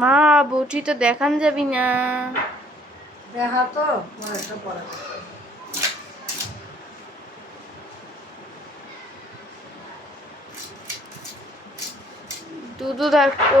মা বউটি তো দেখান যাবি না। দেখা তো দুধু থাকতো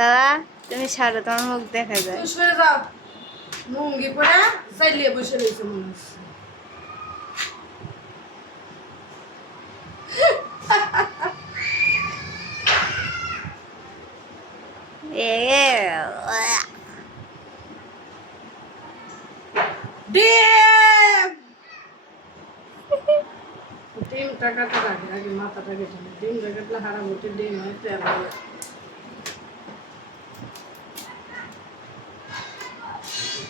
দাদা তুমি ছাড়ো তোমার মুখ দেখা যায়। যাও। মুঙ্গি পরে চাইলিয়ে বসে রয়েছে মনে হচ্ছে। এ ডিম! ডিম টাকাটা রাখে আগে মাথাটা কেটে নে। ডিম কাটলে হারা ভর্তি ডিম হয় তেল হয় তাহলে এখন কি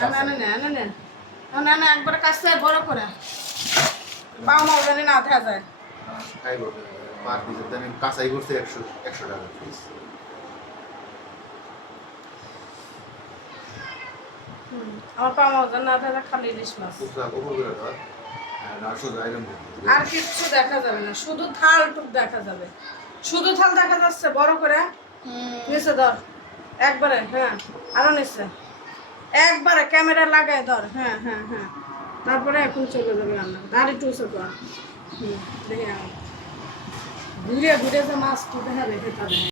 না না না না না না না একবার কাজটা বড় না যায় খাইব করছে একশো একশো টাকা পিস আমার পাও মাল জানি না থাকা খালি ইলিশ মাছ। আর শুধু কিচ্ছু দেখা যাবে না শুধু থাল টুক দেখা যাবে। শুধু থাল দেখা যাচ্ছে বড় করে। নিচে ধর একবারে হ্যাঁ আরও নিচে। একবারে ক্যামেরা লাগায় ধর হ্যাঁ হ্যাঁ হ্যাঁ। তারপরে এখন চলে যাবে রান্না আর একটু উঁচু কর হুম দেখে ঘুরে ঘুরে যে মাছ দেখে দেখে